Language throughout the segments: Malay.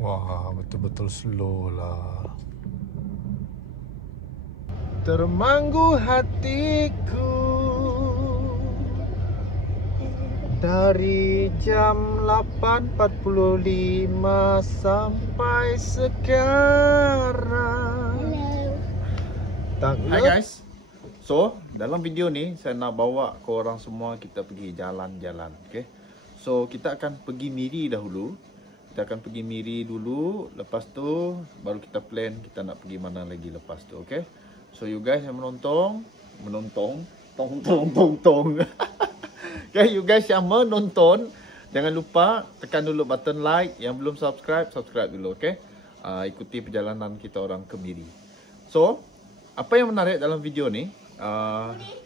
Wah, betul-betul slow lah. Termanggu hatiku dari jam 8.45 sampai sekarang. Hai guys. So, dalam video ni saya nak bawa korang semua kita pergi jalan-jalan, okay? So, kita akan pergi Miri dahulu. Kita akan pergi Miri dulu, lepas tu baru kita plan kita nak pergi mana lagi lepas tu, okay? So, you guys yang menonton, okay, you guys yang menonton, jangan lupa tekan dulu button like. Yang belum subscribe, subscribe dulu, okay? Ikuti perjalanan kita orang ke Miri. So, apa yang menarik dalam video ni,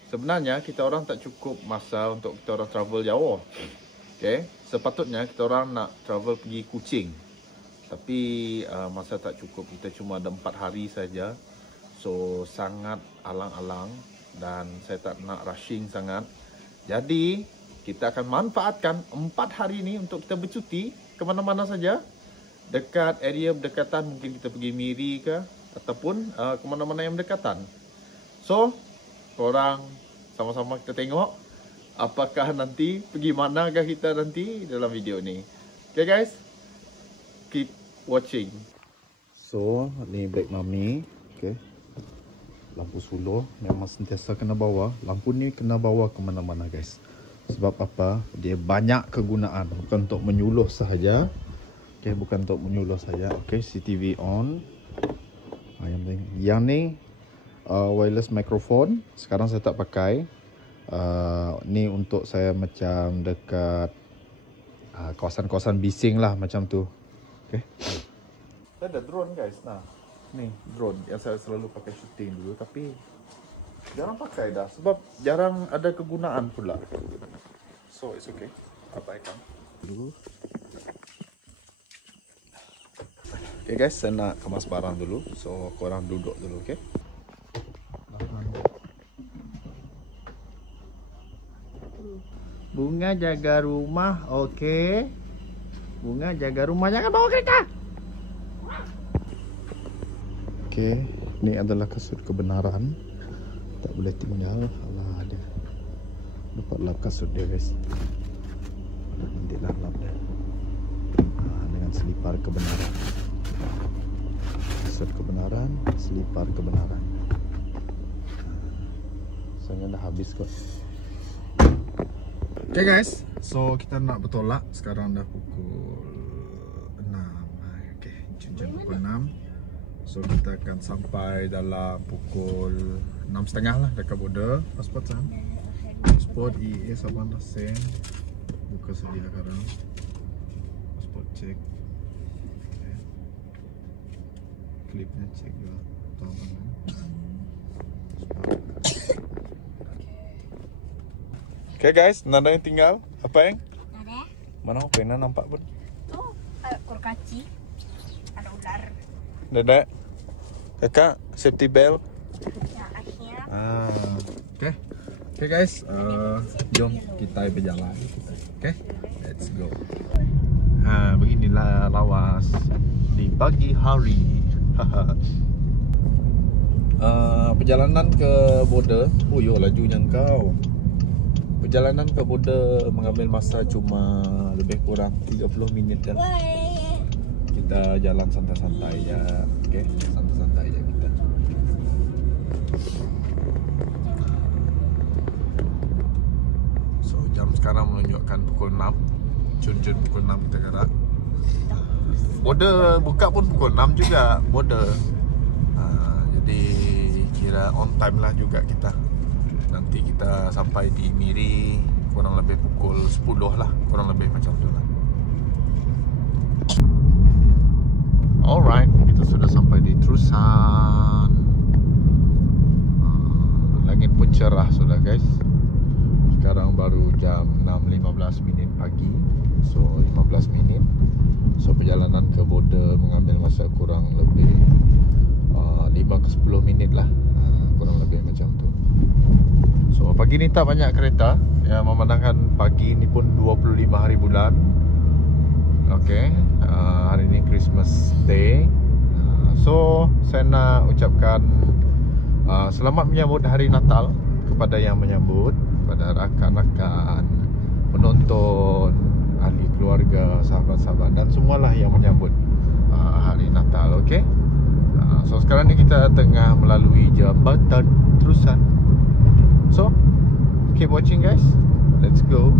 sebenarnya kita orang tak cukup masa untuk kita orang travel jauh. Okay, sepatutnya kita orang nak travel pergi Kuching, tapi masa tak cukup, kita cuma ada 4 hari saja. So sangat alang-alang dan saya tak nak rushing sangat. Jadi kita akan manfaatkan 4 hari ni untuk kita bercuti ke mana-mana saja. Dekat area berdekatan, mungkin kita pergi Miri ke, ataupun ke mana-mana yang berdekatan. So korang sama-sama kita tengok apakah nanti, pergi manakah kita nanti dalam video ni. Okay guys, keep watching. So ni brake mami. Okay, lampu suluh memang sentiasa kena bawa. Lampu ni kena bawa ke mana-mana guys. Sebab apa? Dia banyak kegunaan, bukan untuk menyuluh sahaja. Okay, bukan untuk menyuluh saja. Okay, CCTV on. Yang ni wireless microphone. Sekarang saya tak pakai. Ni untuk saya macam dekat kawasan-kawasan bising lah, macam tu. Okay, ada drone guys. Nah, ni drone yang saya selalu pakai shooting dulu, tapi jarang pakai dah sebab jarang ada kegunaan pula. So it's okay, abaikan dulu. Okay guys, saya nak kemas barang dulu. So korang duduk dulu, okay? Bunga jaga rumah, okey. Bunga jaga rumah, jangan bawa kereta. Okey, ni adalah kasut kebenaran. Tak boleh tinggal. Alah, ada. Dapat lap kasut dia guys. Nanti lah lap dia. Dengan selipar kebenaran. Kasut kebenaran, selipar kebenaran. Saya dah habis kok. Okay guys, so kita nak bertolak. Sekarang dah pukul 6. Okay, jam pukul 6. So kita akan sampai dalam pukul 6.30 lah dekat border. Pasport Sam, pasport EA Sabang Sen. Buka sedia sekarang. Pasport cek. Okay. Klipnya cek juga. Tahu mana? Okay guys, nada yang tinggal. Apa yang? Ada. Mana apa yang nampak pun? Oh, ada kurcaci. Ada ular. Dada. Kakak, safety belt. Ya, akhirnya. Okay. Okay guys, jom kita berjalan. Okay, let's go. Beginilah lawas di pagi hari. Perjalanan ke border. Oh yo, lajunya kau. Perjalanan ke border mengambil masa cuma lebih kurang 30 minit kan. Kita jalan santai-santai ya. Okay, santai-santai aja kita. So jam sekarang menunjukkan pukul 6. Cun-cun pukul 6 kita gerak. Border buka pun pukul 6 juga border. Jadi kira on time lah juga kita. Nanti kita sampai di Miri kurang lebih pukul 10 lah, kurang lebih macam tu lah. Alright, kita sudah sampai di Trusan. Langit pun cerah sudah guys. Sekarang baru jam 6.15 minit pagi. So 15 minit. So perjalanan ke border mengambil masa kurang lebih 5 ke 10 minit lah, kurang lebih macam tu. So pagi ni tak banyak kereta ya, memandangkan pagi ni pun 25 hari bulan. Okay, hari ni Christmas saya nak ucapkan selamat menyambut Hari Natal kepada yang menyambut, kepada rakan-rakan, penonton, ahli keluarga, sahabat-sahabat dan semualah yang menyambut Hari Natal. Okay. So sekarang ni kita tengah melalui jambatan terusan. So keep watching guys. Let's go.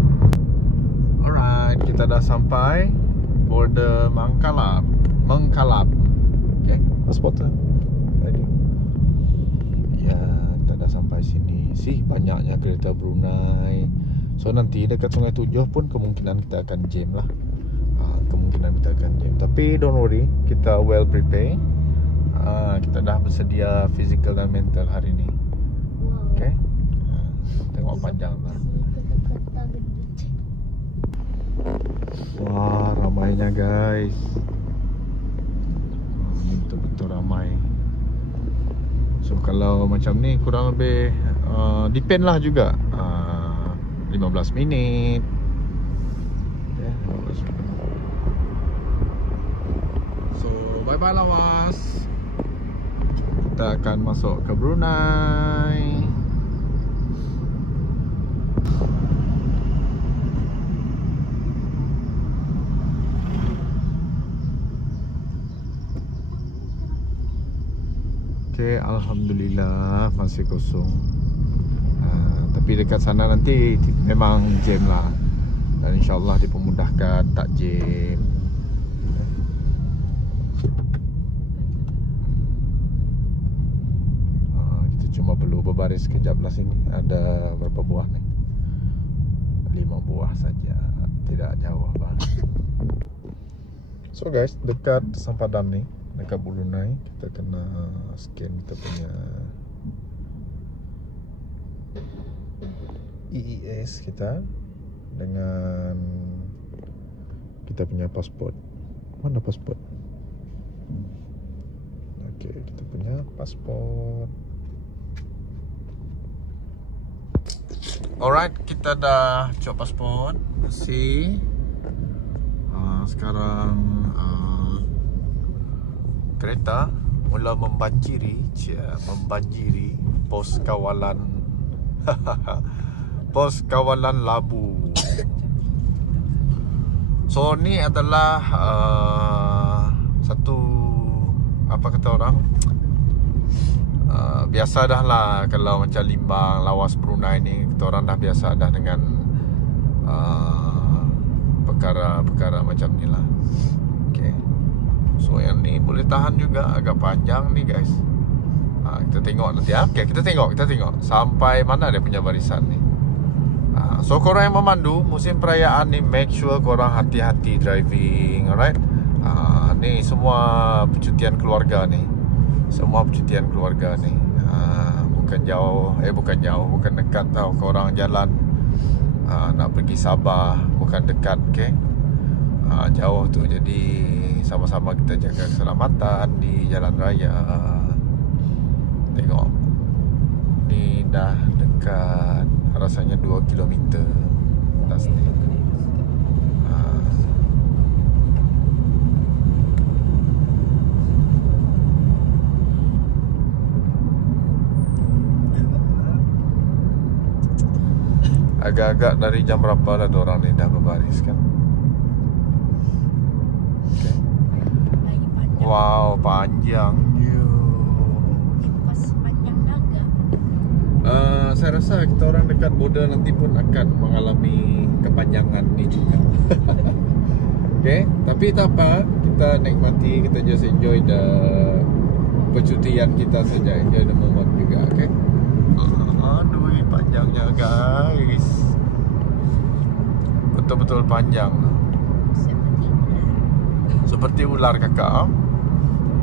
Alright, kita dah sampai border Mengkalap. Okay, pasport ready. Ya, kita dah sampai sini. Banyaknya kereta Brunei. So nanti dekat Sungai Tujuh pun kemungkinan kita akan jam lah. Tapi don't worry, kita well prepare. Kita dah bersedia physical dan mental hari ni. Okay. Tengok panjang lah. Wah, ramainya guys. Ini betul-betul ramai. So kalau macam ni kurang lebih depend lah juga 15 minit. Okay, 15 minit. So bye bye lawas. Kita akan masuk ke Brunei. Okay, alhamdulillah masih kosong. Tapi dekat sana nanti memang jam lah. Dan insyaAllah dipermudahkan tak jam. Kita cuma perlu berbaris sekejap lah sini. Ada berapa buah ni? 5 buah saja. Tidak jauh banget. So guys, dekat Sempadan ni, dekat Brunei, kita kena scan kita punya EES kita dengan kita punya pasport. Mana pasport? Okey, kita punya pasport. Alright, kita dah cop pasport. Masih sekarang kereta mula membanjiri pos kawalan pos kawalan Labu. So ni adalah satu apa kata orang, biasa dah lah kalau macam Limbang, Lawas, Brunei ni kita orang dah biasa dah dengan perkara-perkara macam ni lah. Okay. So yang ni boleh tahan juga, agak panjang ni guys. Kita tengok nanti. Okay, kita tengok sampai mana dia punya barisan ni. So korang yang memandu musim perayaan ni, make sure korang hati-hati driving. Alright. Ni semua percutian keluarga ni. Bukan dekat tau. Korang jalan nak pergi Sabah, bukan dekat. Okay. Jauh tu, jadi sama-sama kita jaga keselamatan di jalan raya. Tengok, ni dah dekat, rasanya 2 km atas ni. Agak-agak dari jam berapa lah diorang ni dah berbaris kan. Okay. Wow, panjangnya. Panjang naga. Saya rasa kita orang dekat border nanti pun akan mengalami kepanjangan ni juga. Okay, tapi tak apa, kita nikmati, kita just enjoy the percutian kita saja, enjoy the moment juga. Okay. Aduh, panjangnya guys. Betul-betul panjang. Seperti ular kakak.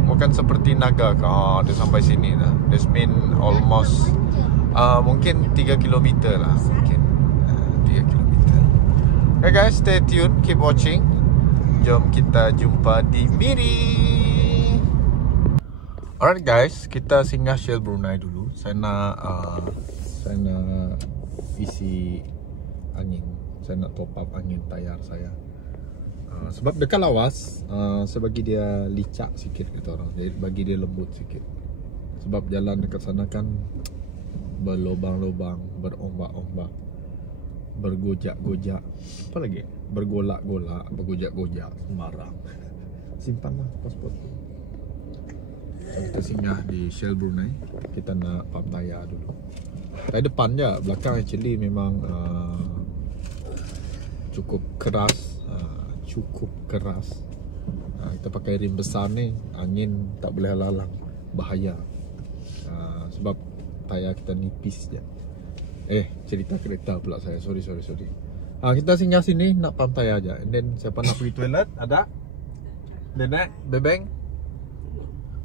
Bukan seperti naga kak. Dia sampai sini dah. This mean almost mungkin 3 km lah. Mungkin 3 km. Okay guys, stay tune, keep watching. Jom kita jumpa di Miri. Alright guys, kita singgah Shell Brunei dulu. Saya nak isi angin. Saya nak top up angin tayar saya. Sebab dekat lawas, sebagi dia licak sikit kata orang, bagi dia lembut sikit. Sebab jalan dekat sana kan berlubang-lubang, berombak-ombak, bergojak-gojak, apa lagi? Bergolak-golak, bergojak-gojak sembarang. Simpanlah pasport. So, kita singgah di Shell Brunei. Kita nak pam tayar dulu. Tayar depan je, belakang actually memang cukup keras. Kita pakai rim besar ni, angin tak boleh lalang, bahaya. Sebab tayar kita nipis je. Cerita kereta pula saya. Sorry. Kita singgah sini nak pam tayar je. And then siapa nak pergi toilet? Ada? Nenek? Bebeng?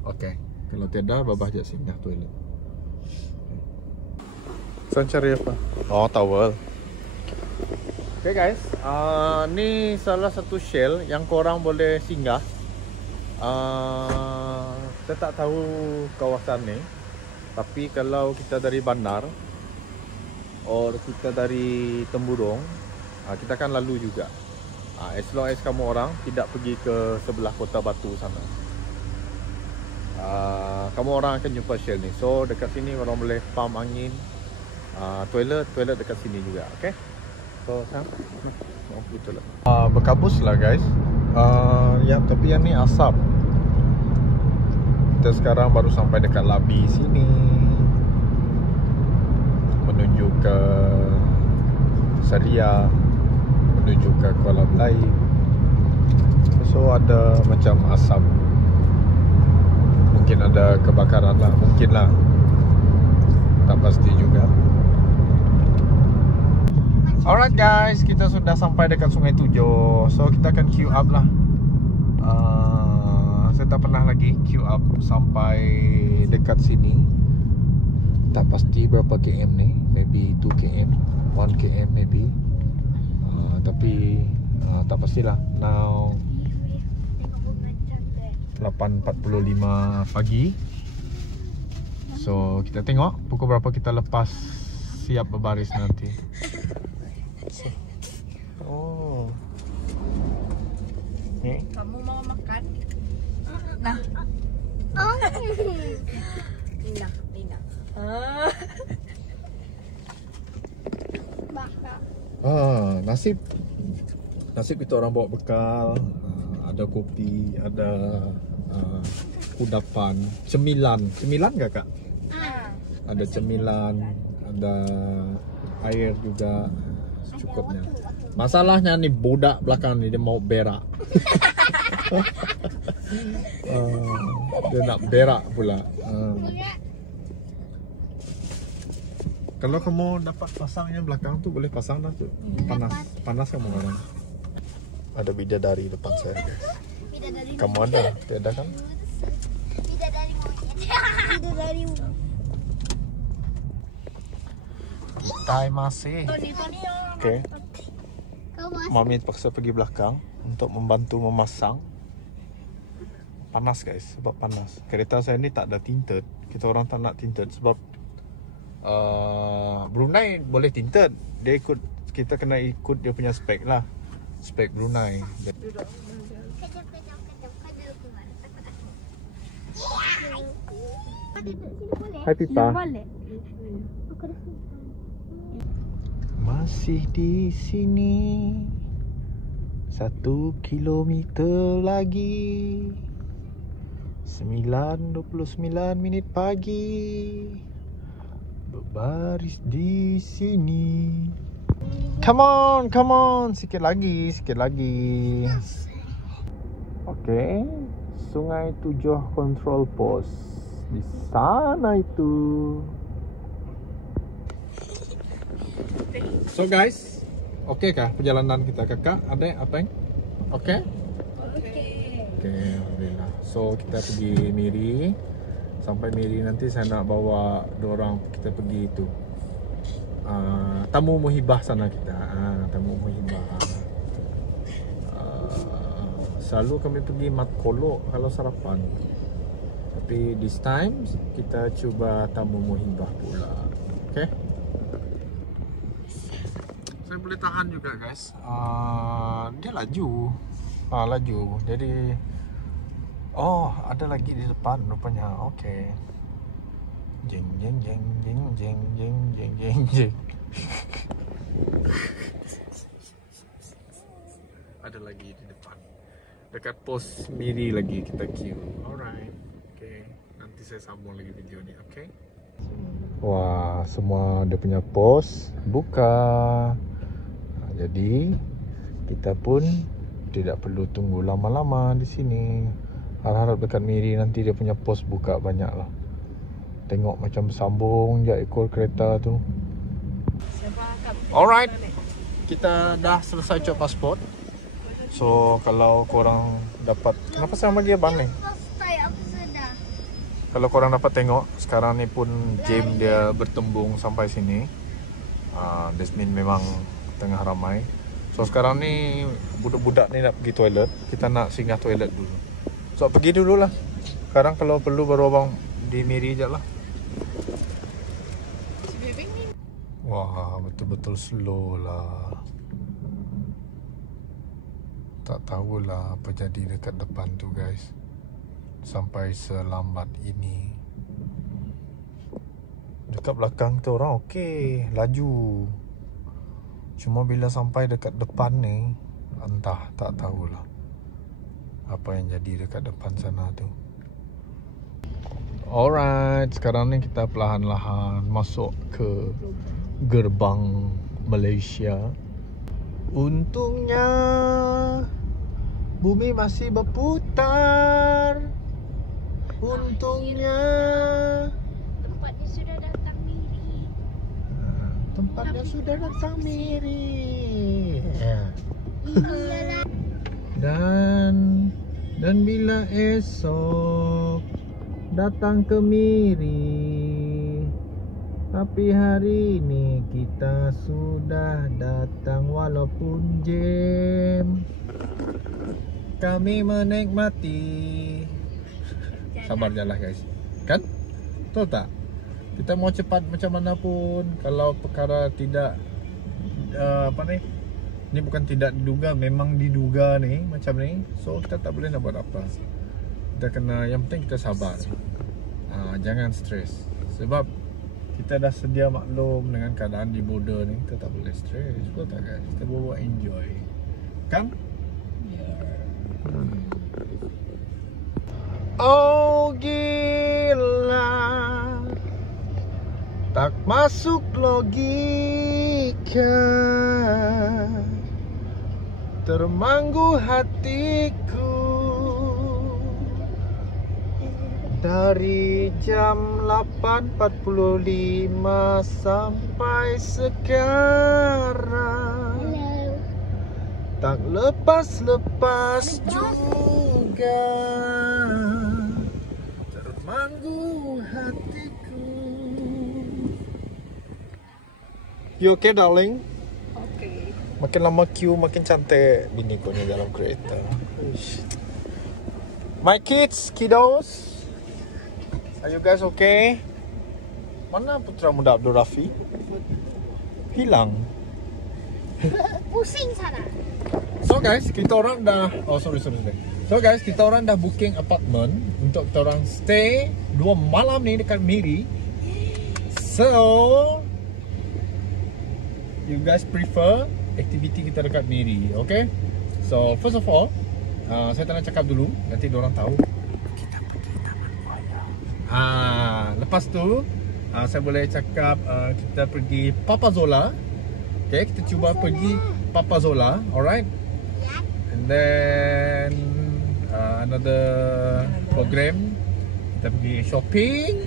Okay. Kalau tiada, babah je singgah toilet. Saya cari apa? Oh, towel. Okay guys, ni salah satu Shell yang korang boleh singgah. Saya tak tahu kawasan ni, tapi kalau kita dari bandar or kita dari Temburong, kita kan lalu juga. As long as kamu orang tidak pergi ke sebelah Kota Batu sana, kamu orang akan jumpa Shell ni. So dekat sini orang boleh pump angin, toilet dekat sini juga. Okay. So sang berkabus lah guys. Ya, tapi yang ni asap. Kita sekarang baru sampai dekat Labi sini, menuju ke Saria, menuju ke Kuala Belai. So ada macam asap. Mungkin ada kebakaran lah, mungkin lah, tak pasti juga. Alright guys, kita sudah sampai dekat Sungai Tujuh. So kita akan queue up lah. Saya tak pernah lagi queue up sampai dekat sini. Tak pasti berapa km ni. Maybe 2 km, 1 km maybe. Tapi tak pastilah. Now 8.45 pagi. So kita tengok pukul berapa kita lepas siap berbaris nanti. Oh. Ni. Kamu mau makan? Nah. Lina. Nasib kita orang bawa bekal. Ada kopi, ada kudapan, cemilan enggak kak? Ada cemilan, ada air juga secukupnya. Masalahnya nih budak belakang ni dia mau berak. Dia nak berak pula. Kalau kamu dapat pasang yang belakang tu boleh pasang dah tu. Panas kamu orang. Ada bidadari depan saya guys. Kamu ada? Tiada kan? Bidadari. Kita masih. Okay. Mami paksa pergi belakang untuk membantu memasang. Panas guys, sebab panas. Kereta saya ni tak ada tinted. Kita orang tak nak tinted sebab Brunei boleh tinted. Kita kena ikut dia punya spek lah. Spek Brunei. Hai Pipa. Masih di sini 1 kilometer lagi. 9:29 minit pagi. Berbaris di sini. Come on, sikit lagi. Okay, Sungai Tujuh Control Post di sana itu. So guys, okay kah perjalanan kita kakak, adik, apa yang? Okay? Okay, alhamdulillah. So kita pergi Miri. Sampai Miri nanti saya nak bawa dorang kita pergi itu. Tamu Muhibah sana kita. Tamu Muhibah. Selalu kami pergi Mat Kolok kalau sarapan. Tapi this time kita cuba Tamu Muhibah pula. Okay? Saya boleh tahan juga guys. Dia laju. laju. Jadi oh, ada lagi di depan rupanya. Okey. Jeng jeng jeng jeng jeng jeng jeng jeng jeng. Ada lagi di depan. Dekat pos Miri lagi kita queue. Alright. Okay. Nanti saya sambung lagi video ni. Okay. Wah, semua dia punya pos buka. Jadi kita pun tidak perlu tunggu lama-lama di sini. Harap-harap dekat Miri nanti dia punya pos buka banyak lah. Tengok macam bersambung je ekor kereta tu. Alright. Kita dah selesai cop pasport. So kalau korang dapat, kenapa saya bagi abang ni? Kalau korang dapat tengok, sekarang ni pun jam dia bertembung sampai sini. This mean memang tengah ramai. So sekarang ni budak-budak ni nak pergi toilet. Kita nak singgah toilet dulu. So pergi dulu lah. Sekarang kalau perlu baru abang di Miri je lah. Wah, betul-betul slow lah. Tak tahulah apa jadi dekat depan tu guys. Sampai selambat ini. Dekat belakang tu orang okey, laju. Cuma bila sampai dekat depan ni, entah, tak tahulah apa yang jadi dekat depan sana tu. Alright, sekarang ni kita perlahan-lahan masuk ke gerbang Malaysia. Untungnya bumi masih berputar. Untungnya Tempatnya sudah datang Miri. tempatnya sudah datang Miri. Iyalah. Dan bila esok datang ke Miri, tapi hari ini kita sudah datang walaupun jam. Kami menikmati. Sabar je lah guys. Kan? Betul tak? Kita mau cepat macam mana pun, kalau perkara tidak apa ni? Ni bukan tidak diduga, memang diduga ni macam ni. So kita tak boleh nak buat apa. Kita kena, yang penting kita sabar. Jangan stres. Sebab kita dah sedia maklum dengan keadaan di border ni, kita tak boleh stres. Betul tak guys? Kita boleh enjoy. Kan? Oh gila, tak masuk logika, termanggu hatiku. Dari jam 8.45 sampai sekarang, tak lepas-lepas juga, termanggu hatiku. You okay darling? Okay. Makin lama queue makin cantik bini kau ni dalam kereta. Uish. My kids, kiddos, are you guys okay? Mana putra muda Abdul Rafi? Hilang. Pusing sana. So guys, kita orang dah sorry. So guys, kita orang dah booking apartment untuk kita orang stay 2 malam ni dekat Miri. So you guys prefer aktiviti kita dekat Miri, okay? So first of all, saya tak nak cakap dulu, nanti diorang tahu kita pergi Taman Buaya. Lepas tu saya boleh cakap kita pergi Papa Zola. Okay, kita cuba pergi Papa Zola, alright? And then another program, kita pergi shopping.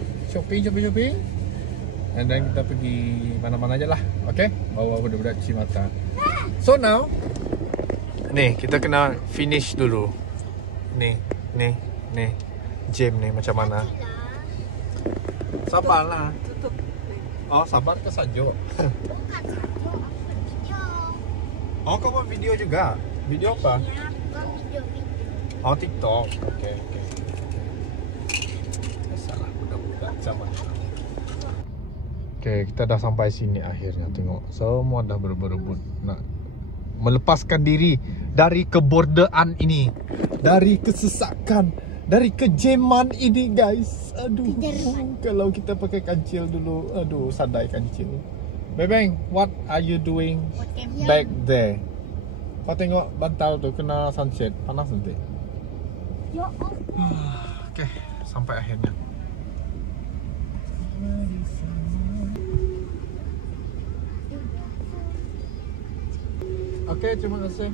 And then kita pergi mana-mana je lah, okay? Bawa budak-budak cuci mata. So now, ni kita kena finish dulu. Ni jam ni macam mana? Sabarlah. Oh, sabar ke sajo? Bukan satu, aku buat video. Oh, kau buat video juga? Video apa? Ya, bukan video. Oh, TikTok. Okay. Salah budak-budak zaman. Okay, kita dah sampai sini akhirnya. Tengok, semua dah berebut nak melepaskan diri dari kebordean ini, dari kesesakan, dari kejeman ini guys. Aduh, kalau kita pakai kancil dulu, aduh sadai kancil. Bebeng, what are you doing back there? Kau tengok bantal tu kena sunset, panas nanti. Ya. Okay, sampai akhirnya. Okay, terima kasih.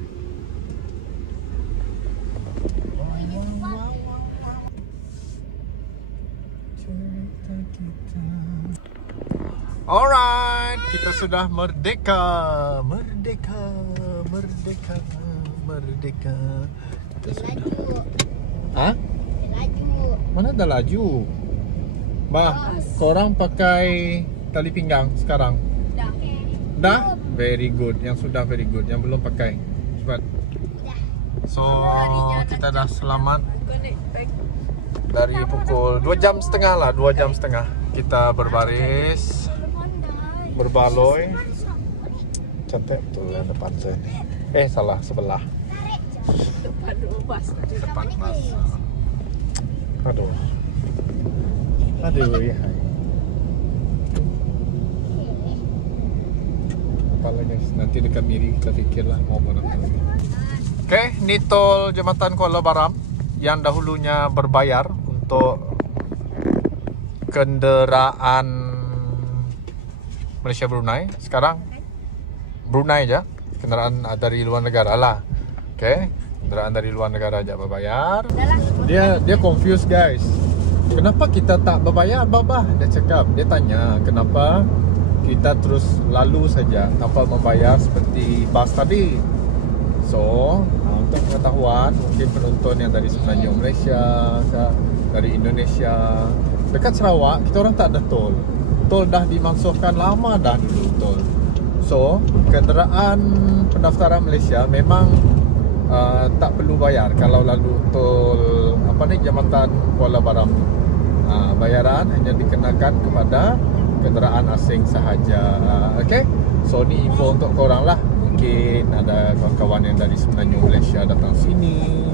Alright, kita sudah merdeka. Merdeka, merdeka, merdeka. Kita sudah. Hah? Laju. Mana dah laju? Bah, korang pakai tali pinggang sekarang? Dah. Dah? Very good. Yang sudah very good. Yang belum pakai. Cepat. So, kita dah selamat. Dari pukul 2 jam setengah lah. 2 jam setengah. Kita berbaris. Berbaloi. Cantik betul yang depan saya ni. Salah. Sebelah. Depan bas. Aduh. Aduh, ya. Apalah guys, nanti dekat Miri kita fikirlah mau mana. Okay, ni tol Jambatan Kuala Baram yang dahulunya berbayar untuk kenderaan Malaysia Brunei. Sekarang Brunei aja, kenderaan dari luar negara lah. Okay, kenderaan dari luar negara aja berbayar. Dia confused guys. Kenapa kita tak berbayar, Babah? Dia cakap, dia tanya kenapa kita terus lalu saja tanpa membayar seperti bas tadi. So, untuk pengetahuan, mungkin penonton yang dari Semenanjung Malaysia, dari Indonesia, dekat Sarawak, kita orang tak ada tol. Tol dah dimansuhkan lama dah dulu tol. So, kenderaan pendaftaran Malaysia memang tak perlu bayar kalau lalu tol Jambatan Kuala Baram. Bayaran hanya dikenakan kepada kenderaan asing sahaja. Okay, so ni info untuk korang lah. Mungkin ada kawan-kawan yang dari Semenanjung Malaysia datang sini,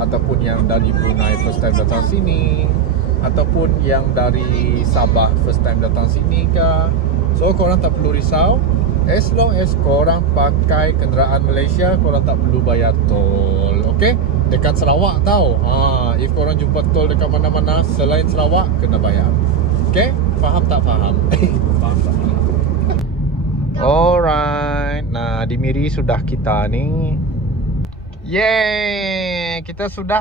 ataupun yang dari Brunei first time datang sini, ataupun yang dari Sabah first time datang sini ke. So korang tak perlu risau. As long as korang pakai kenderaan Malaysia, korang tak perlu bayar tol. Okay, dekat Sarawak tau. If korang jumpa tol dekat mana-mana selain Sarawak, kena bayar. Okay, faham tak faham? Faham tak faham? Alright, nah di Miri sudah kita ni. Yeay, kita sudah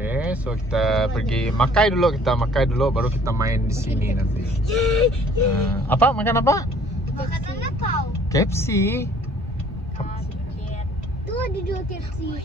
Okay, so kita pergi makai dulu, baru kita main di sini nanti. Apa? Makan apa? Makanan apa? KFC. Tu ada 2 KFC.